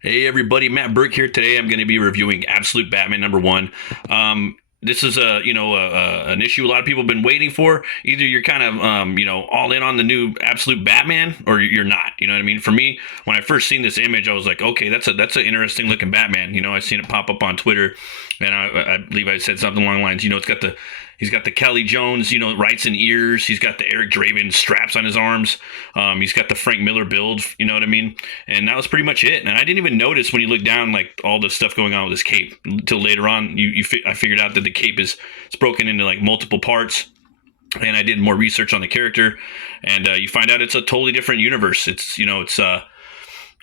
Hey everybody, Matt Burke here. Today I'm going to be reviewing Absolute Batman #1. This is an issue a lot of people have been waiting for. Either you're kind of all in on the new Absolute Batman, or you're not. You know what I mean? For me, when I first seen this image, I was like, okay, that's an interesting looking Batman. I seen it pop up on Twitter, and I believe I said something along the lines. He's got the Kelly Jones, rights and ears. He's got the Eric Draven straps on his arms. He's got the Frank Miller build. You know what I mean? And that was pretty much it. And I didn't even notice when you look down, like all the stuff going on with his cape until later on. I figured out that the cape is it's broken into like multiple parts. And I did more research on the character, and you find out it's a totally different universe. It's an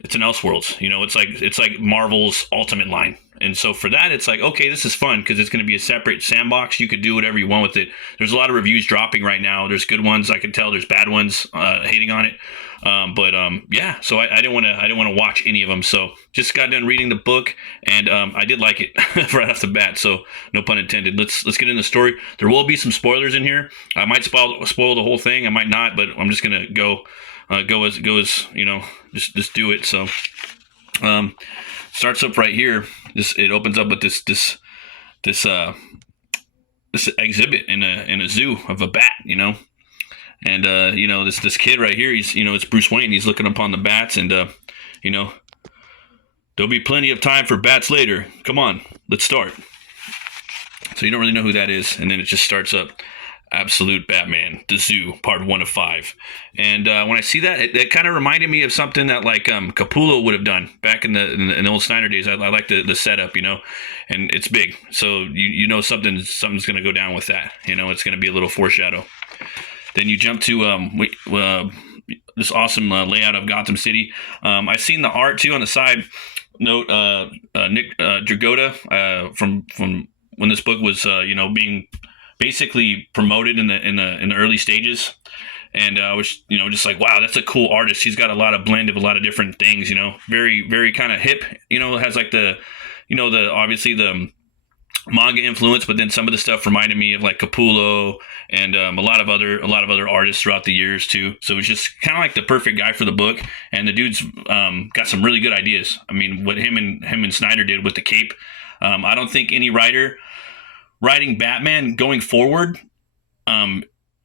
Elseworlds. It's like Marvel's Ultimate line. And so for that, it's like, okay, this is fun because it's going to be a separate sandbox. You could do whatever you want with it. There's a lot of reviews dropping right now. There's good ones, I can tell. There's bad ones hating on it. Yeah. So I didn't want to watch any of them. So just got done reading the book, and I did like it right off the bat. So no pun intended. Let's get into the story. There will be some spoilers in here. I might spoil the whole thing. I might not, but I'm just gonna go as just do it. So starts up right here. It opens up with this exhibit in a zoo of a bat, and this kid right here. It's Bruce Wayne. He's looking upon the bats, and there'll be plenty of time for bats later. Come on, let's start. So you don't really know who that is, and then it just starts up. Absolute Batman, The Zoo, Part 1 of 5. And when I see that, it kind of reminded me of something that like Capullo would have done back in the old Snyder days. I like the setup, and it's big. So something's going to go down with that. It's going to be a little foreshadow. Then you jump to this awesome layout of Gotham City. I've seen the art too on the side. Note Nick Dragotta from when this book was being basically promoted in the early stages, and I was just like, wow, that's a cool artist. He's got a lot of blend of a lot of different things, very very kind of hip. Has like the obviously the manga influence, but then some of the stuff reminded me of like Capullo and a lot of other artists throughout the years too. So it's just kind of like the perfect guy for the book, and the dude's got some really good ideas. I mean, what him and Snyder did with the cape, I don't think any writer writing Batman going forward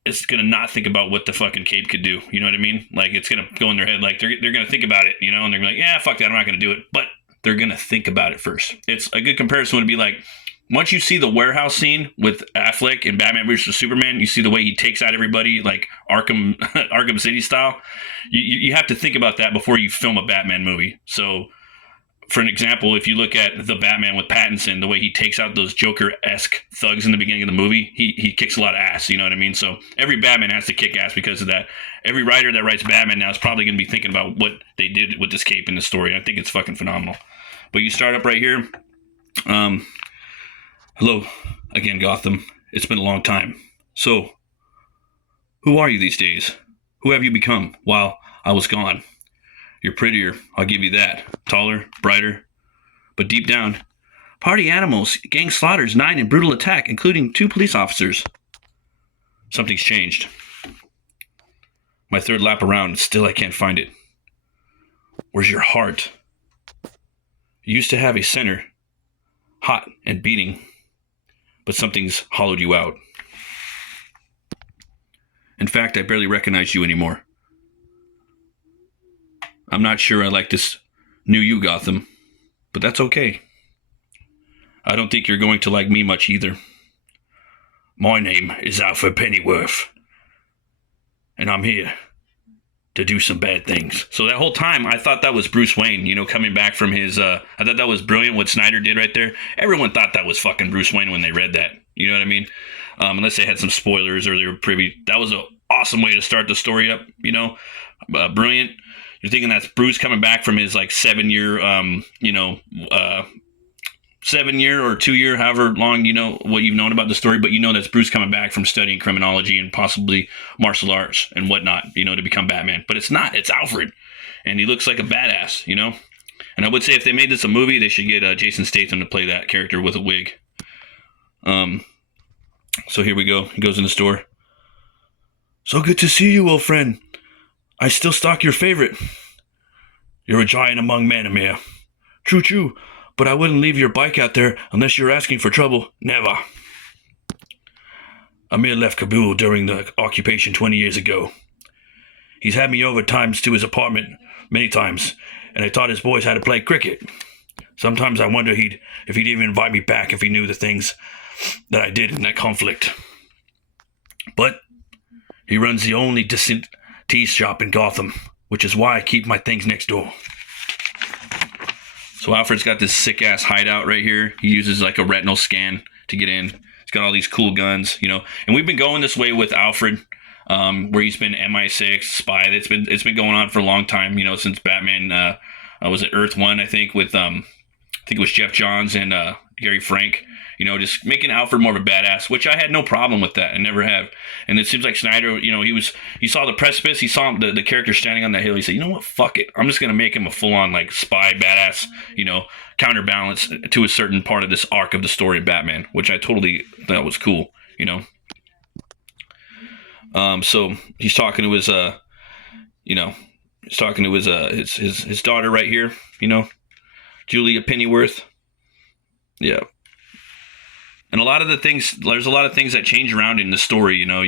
is going to not think about what the fucking cape could do. You know what I mean? Like, it's going to go in their head. Like, they're going to think about it, and they're going to be like, yeah, fuck that, I'm not going to do it. But they're going to think about it first. It's a good comparison would be like, once you see the warehouse scene with Affleck in Batman vs. Superman, you see the way he takes out everybody, like Arkham Arkham City style. You have to think about that before you film a Batman movie. So, for an example, if you look at the Batman with Pattinson, the way he takes out those Joker-esque thugs in the beginning of the movie, he kicks a lot of ass, you know what I mean? So every Batman has to kick ass because of that. Every writer that writes Batman now is probably going to be thinking about what they did with this cape in the story. I think it's fucking phenomenal. But you start up right here. Hello again, Gotham. It's been a long time. So, who are you these days? Who have you become while I was gone? You're prettier, I'll give you that. Taller, brighter. But deep down, party animals, gang slaughters, 9 in brutal attack, including 2 police officers. Something's changed. My third lap around, still I can't find it. Where's your heart? You used to have a center, hot and beating, but something's hollowed you out. In fact, I barely recognize you anymore. I'm not sure I like this new you, Gotham, but that's okay. I don't think you're going to like me much either. My name is Alfred Pennyworth, and I'm here to do some bad things. So that whole time, I thought that was Bruce Wayne, coming back from his, I thought that was brilliant what Snyder did right there. Everyone thought that was fucking Bruce Wayne when they read that. You know what I mean? Unless they had some spoilers or they were privy. That was an awesome way to start the story up, brilliant. You're thinking that's Bruce coming back from his like 7-year, 7-year or 2-year, however long what you've known about the story, but that's Bruce coming back from studying criminology and possibly martial arts and whatnot, to become Batman. But it's not. It's Alfred, and he looks like a badass, And I would say if they made this a movie, they should get Jason Statham to play that character with a wig. So here we go. He goes in the store. So good to see you, old friend. I still stock your favorite. You're a giant among men, Amir. True, true. But I wouldn't leave your bike out there unless you're asking for trouble. Never. Amir left Kabul during the occupation 20 years ago. He's had me over times to his apartment many times, and I taught his boys how to play cricket. Sometimes I wonder if he'd even invite me back if he knew the things that I did in that conflict. But he runs the only decent tea shop in Gotham, which is why I keep my things next door. So Alfred's got this sick-ass hideout right here. He uses like a retinal scan to get in. He's got all these cool guns, you know. And we've been going this way with Alfred, where he's been MI6, spy. It's been going on for a long time, you know, since Batman, was it Earth 1, I think, with, I think it was Jeff Johns and Gary Frank. You know, just making Alfred more of a badass, which I had no problem with that. I never have. And it seems like Snyder, you know, he saw the precipice. He saw the character standing on that hill. He said, you know what, fuck it. I'm just going to make him a full-on, like, spy badass, you know, counterbalance to a certain part of this arc of the story of Batman, which I totally thought was cool, you know. So he's talking to his, you know, he's talking to his daughter right here, you know, Julia Pennyworth. Yeah. And there's a lot of things that change around in the story, you know.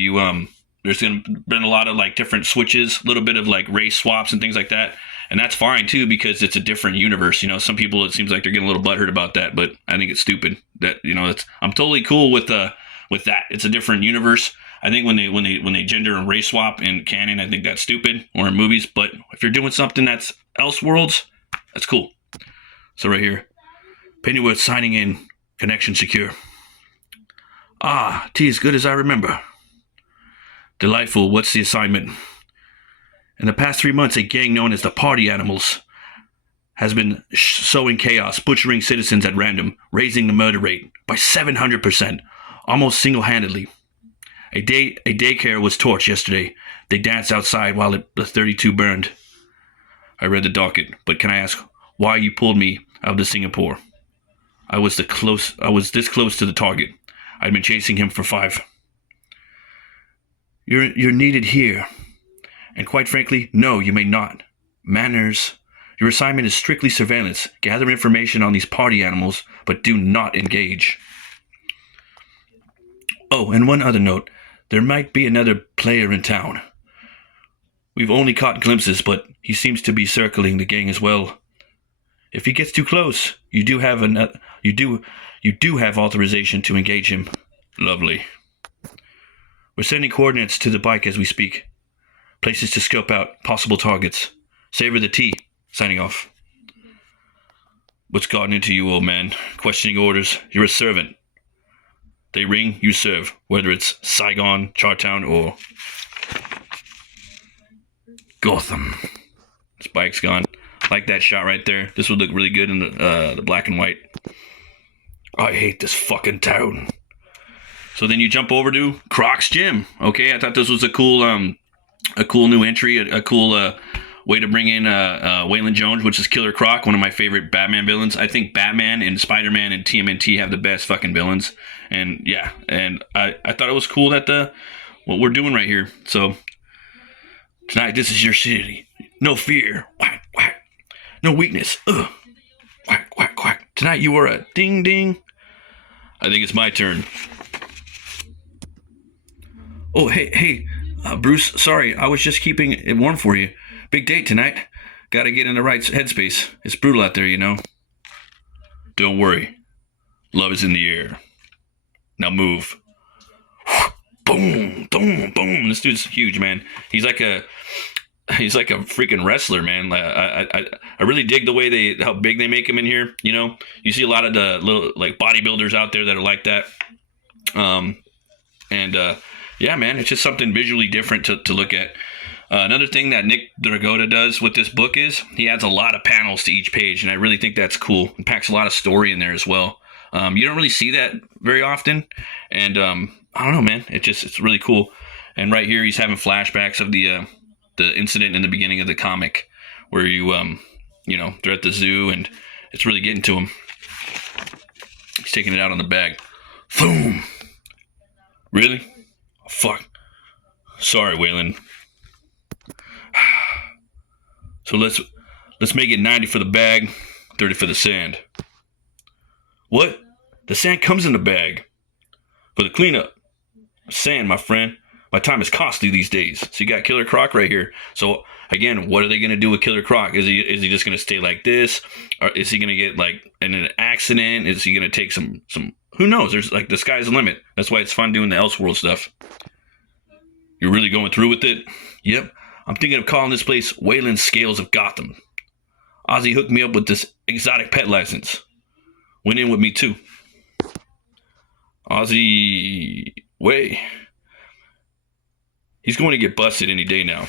There's been a lot of like different switches, a little bit of like race swaps and things like that. And that's fine too, because it's a different universe. You know, some people, it seems like they're getting a little butthurt about that, but I think it's stupid that, you know, I'm totally cool with that. It's a different universe. I think when they gender and race swap in canon, I think that's stupid, or in movies. But if you're doing something that's Elseworlds, that's cool. So right here, Pennyworth signing in, connection secure. Ah, tea as good as I remember. Delightful. What's the assignment? In the past 3 months, a gang known as the Party Animals has been sowing chaos, butchering citizens at random, raising the murder rate by 700%, almost single-handedly. A daycare was torched yesterday. They danced outside while the 32 burned. I read the docket, but can I ask why you pulled me out of Singapore? I was this close to the target. I'd been chasing him for 5. You're needed here. And quite frankly, no, you may not. Manners. Your assignment is strictly surveillance. Gather information on these party animals, but do not engage. Oh, and one other note. There might be another player in town. We've only caught glimpses, but he seems to be circling the gang as well. If he gets too close, you do have authorization to engage him. Lovely. We're sending coordinates to the bike as we speak. Places to scope out, possible targets. Savor the tea. Signing off. What's gotten into you, old man? Questioning orders. You're a servant. They ring, you serve. Whether it's Saigon, Chartown, or Gotham. This bike's gone. Like that shot right there. This would look really good in the black and white. I hate this fucking town. So then you jump over to Croc's Gym. Okay, I thought this was a cool new entry, a cool way to bring in Waylon Jones, which is Killer Croc, one of my favorite Batman villains. I think Batman and Spider-Man and TMNT have the best fucking villains. And yeah, and I thought it was cool that what we're doing right here. So tonight, this is your city. No fear. Whack, whack. No weakness. Ugh. Quack, quack, quack. Tonight you are a ding, ding. I think it's my turn. Oh, hey, Bruce, sorry. I was just keeping it warm for you. Big date tonight. Gotta get in the right headspace. It's brutal out there, you know. Don't worry. Love is in the air. Now move. Boom, boom, boom. This dude's huge, man. He's like a freaking wrestler, man. I really dig the way how big they make him in here. You know, you see a lot of the little like bodybuilders out there that are like that. Yeah, man, it's just something visually different to look at. Another thing that Nick Dragotta does with this book is he adds a lot of panels to each page, and I really think that's cool. It packs a lot of story in there as well. You don't really see that very often, and I don't know, man. It's really cool. And right here, he's having flashbacks of the incident in the beginning of the comic, where they're at the zoo, and it's really getting to him. He's taking it out on the bag. Boom. Really? Oh, fuck. Sorry, Waylon. So let's make it 90 for the bag. 30 for the sand. What? The sand comes in the bag. For the cleanup. Sand, my friend. My time is costly these days. So you got Killer Croc right here. So again, what are they gonna do with Killer Croc? Is he just gonna stay like this, or is he gonna get like in an accident? Is he gonna take some? Who knows? There's like the sky's the limit. That's why it's fun doing the Elseworld stuff. You're really going through with it? Yep. I'm thinking of calling this place Wayland's Scales of Gotham. Ozzy hooked me up with this exotic pet license. Went in with me too. Ozzy Way. He's going to get busted any day now.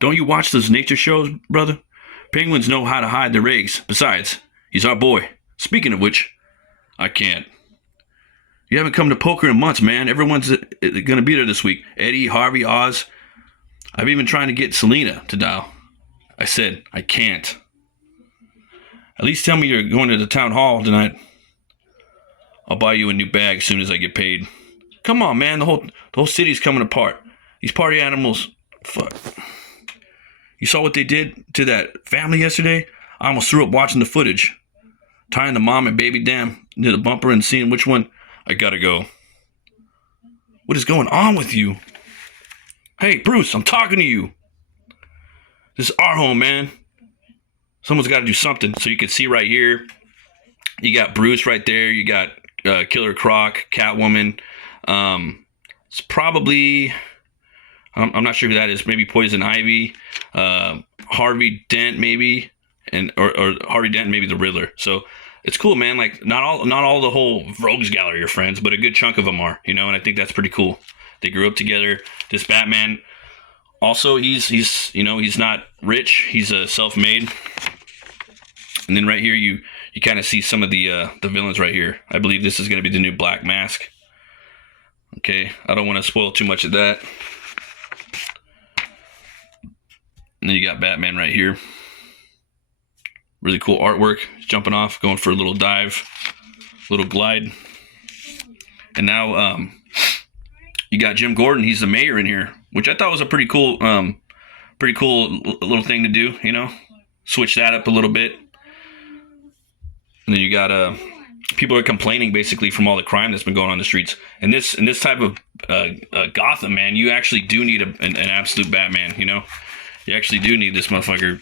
Don't you watch those nature shows, brother? Penguins know how to hide their eggs. Besides, he's our boy. Speaking of which, I can't. You haven't come to poker in months, man. Everyone's going to be there this week. Eddie, Harvey, Oz. I've even trying to get Selena to dial. I said, I can't. At least tell me you're going to the town hall tonight. I'll buy you a new bag as soon as I get paid. Come on, man. The whole city's coming apart. These party animals. Fuck. You saw what they did to that family yesterday? I almost threw up watching the footage. Tying the mom and baby down near the bumper and seeing which one. I gotta go. What is going on with you? Hey, Bruce, I'm talking to you. This is our home, man. Someone's got to do something. So you can see right here, you got Bruce right there. You got Killer Croc, Catwoman. It's probably, I'm not sure who that is. Maybe Poison Ivy, Harvey Dent, maybe, or Harvey Dent, maybe the Riddler. So it's cool, man. Like not all the whole Rogues Gallery are friends, but a good chunk of them are, and I think that's pretty cool. They grew up together. This Batman, also he's not rich. He's self-made. And then right here you kind of see some of the villains right here. I believe this is going to be the new Black Mask. Okay, I don't want to spoil too much of that. And then you got Batman right here. Really cool artwork. He's jumping off, going for a little dive, little glide. And now you got Jim Gordon. He's the mayor in here, which I thought was a pretty cool little thing to do. Switch that up a little bit. And then you got people are complaining basically from all the crime that's been going on the streets. And this type of Gotham, man, you actually do need an absolute Batman. You actually do need this motherfucker.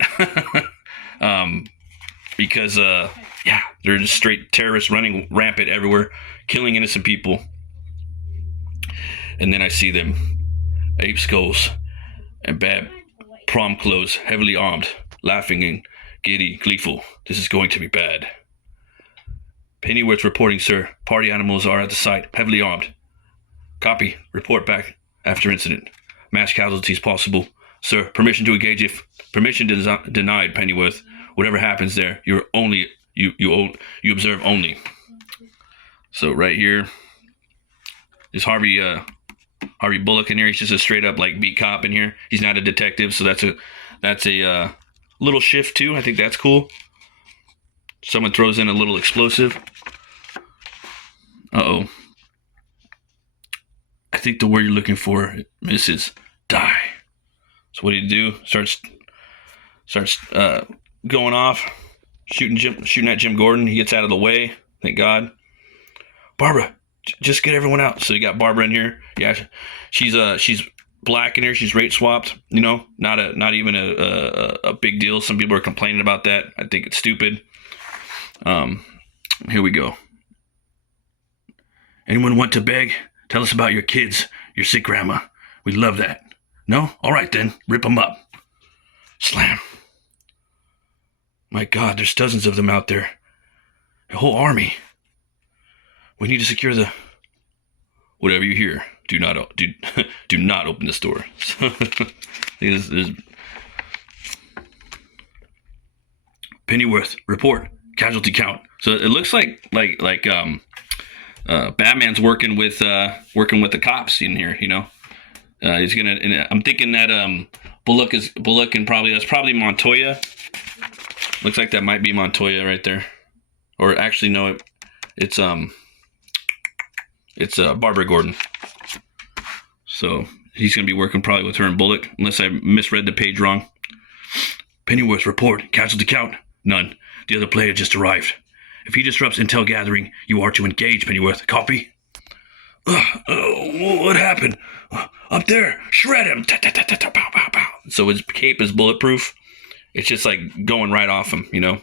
Because they're just straight terrorists running rampant everywhere, killing innocent people. And then I see them, ape skulls and bad prom clothes, heavily armed, laughing and giddy, gleeful. This is going to be bad. Pennyworth reporting, sir. Party animals are at the site, heavily armed. Copy. Report back after incident. Mass casualties possible. Sir, permission to engage if permission denied, Pennyworth. Whatever happens there, you observe only. So right here is Harvey Bullock in here. He's just a straight up like beat cop in here. He's not a detective, so that's a little shift too. I think that's cool. Someone throws in a little explosive. Uh-oh. I think the word you're looking for, Mrs. Die. So what do you do? Starts going off, shooting at Jim Gordon. He gets out of the way. Thank God. Barbara, just get everyone out. So you got Barbara in here. Yeah, she's black in here. She's rate swapped. Not even a big deal. Some people are complaining about that. I think it's stupid. Here we go. Anyone want to beg? Tell us about your kids, your sick grandma. We love that. No? All right then. Rip them up. Slam. My God, there's dozens of them out there. A whole army. We need to secure the... Whatever you hear, do not open this door. Pennyworth, report. Casualty count. So it looks like Batman's working with the cops in here. He's gonna. I'm thinking that Bullock and that's probably Montoya. Looks like that might be Montoya right there, or actually no, it's Barbara Gordon. So he's gonna be working probably with her and Bullock, unless I misread the page wrong. Pennyworth, report. Casualty count? None. The other player just arrived. If he disrupts intel gathering, you are to engage, Pennyworth. Copy? What happened? Up there. Shred him. Ta, ta, ta, ta, ta, pow, pow, pow. So his cape is bulletproof. It's just like going right off him, you know.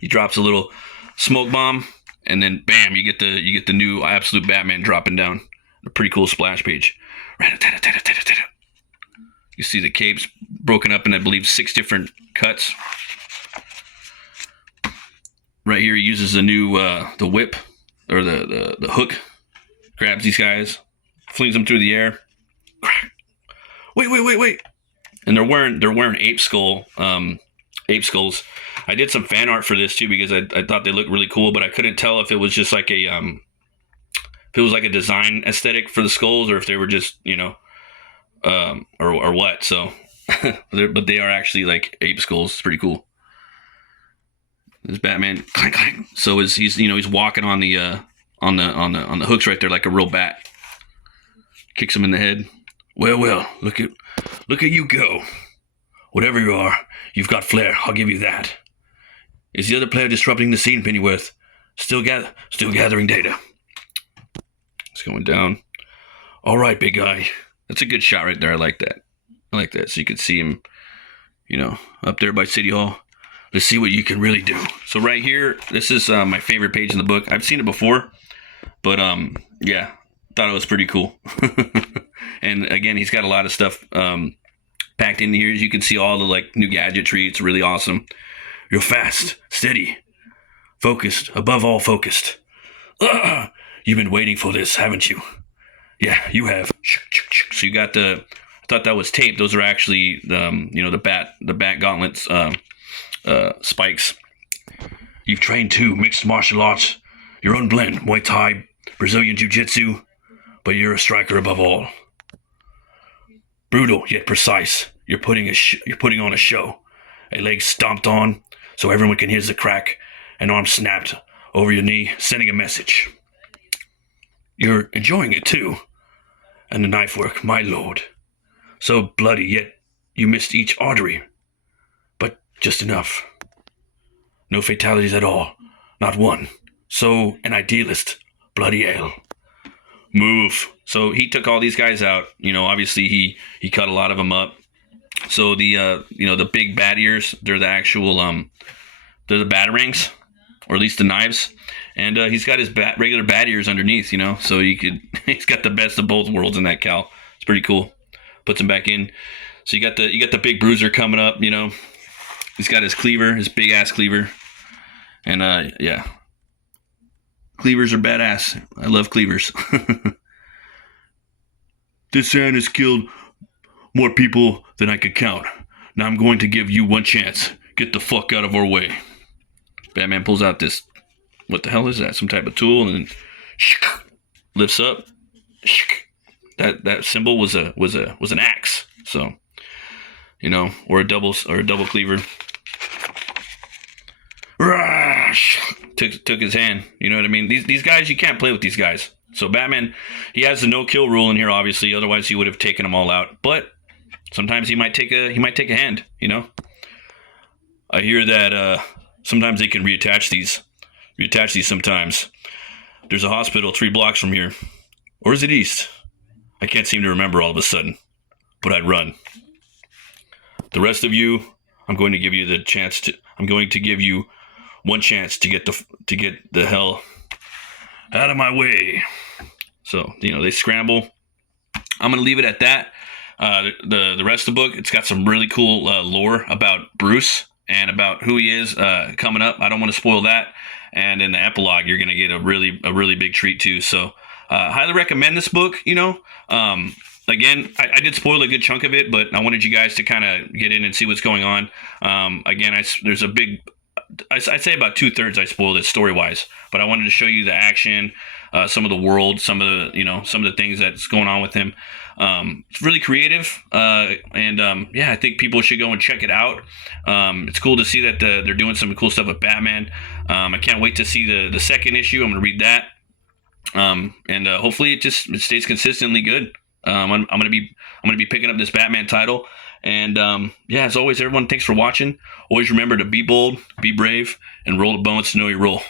He drops a little smoke bomb, and then bam, you get the new absolute Batman dropping down. A pretty cool splash page. You see the capes broken up in, I believe, 6 different cuts. Right here, he uses the new the whip or the hook. Grabs these guys, flings them through the air. Wait! And they're wearing ape skulls. I did some fan art for this too because I thought they looked really cool, but I couldn't tell if it was just like a design aesthetic for the skulls or if they were just, you know, or what. So, but they are actually like ape skulls. It's pretty cool. This Batman, clank, clank. So he's walking on the hooks right there like a real bat. Kicks him in the head. Well, look at you go. Whatever you are, you've got flair. I'll give you that. Is the other player disrupting the scene, Pennyworth? Still gathering data. It's going down. All right, big guy. That's a good shot right there. I like that. So you can see him, you know, up there by City Hall. Let's see what you can really do. So right here, this is my favorite page in the book. I've seen it before, but yeah, thought it was pretty cool. And again, he's got a lot of stuff packed in here. As you can see, all the like new gadgetry. It's really awesome. You're fast, steady, focused, above all focused. You've been waiting for this, haven't you? Yeah, you have. So you got I thought that was tape. Those are actually the bat gauntlets spikes. You've trained too, mixed martial arts, your own blend, Muay Thai, Brazilian Jiu-Jitsu, but you're a striker above all. Brutal yet precise. You're putting on a show. A leg stomped on so everyone can hear the crack. An arm snapped over your knee, sending a message. You're enjoying it too. And the knife work, my lord. So bloody, yet you missed each artery. But just enough. No fatalities at all. Not one. So an idealist. Bloody hell. Move. So he took all these guys out. You know, obviously he cut a lot of them up. So the big bat ears, they're the actual they're the batarangs, or at least the knives. And he's got his regular bat ears underneath, you know. So he's got the best of both worlds in that cowl. It's pretty cool. Puts him back in. So you got the big bruiser coming up, you know. He's got his cleaver, his big ass cleaver. And yeah. Cleavers are badass. I love cleavers. This hand has killed more people than I could count. Now I'm going to give you one chance. Get the fuck out of our way. Batman pulls out this, what the hell is that? Some type of tool, and then lifts up. That symbol was an axe. So, you know, or a double cleaver. Took his hand. You know what I mean? These guys, you can't play with these guys. So Batman, he has the no-kill rule in here, obviously. Otherwise, he would have taken them all out. But sometimes he might take a hand. You know. I hear that sometimes they can reattach these sometimes. There's a hospital 3 blocks from here, or is it east? I can't seem to remember all of a sudden. But I'd run. The rest of you, I'm going to give you one chance to get the hell out of my way. So, you know, they scramble. I'm going to leave it at that. The rest of the book, it's got some really cool lore about Bruce and about who he is coming up. I don't want to spoil that. And in the epilogue, you're going to get a really big treat too. So, highly recommend this book, you know. Again, I did spoil a good chunk of it, but I wanted you guys to kind of get in and see what's going on. Again, there's a big... I'd say about 2/3 I spoiled it story-wise, but I wanted to show you the action, some of the world, some of the things that's going on with him. It's really creative, and yeah, I think people should go and check it out. It's cool to see that they're doing some cool stuff with Batman. I can't wait to see the second issue. I'm going to read that, and hopefully it stays consistently good. I'm going to be picking up this Batman title, And yeah, as always, everyone, thanks for watching. Always remember to be bold, be brave, and roll the bones to know your role.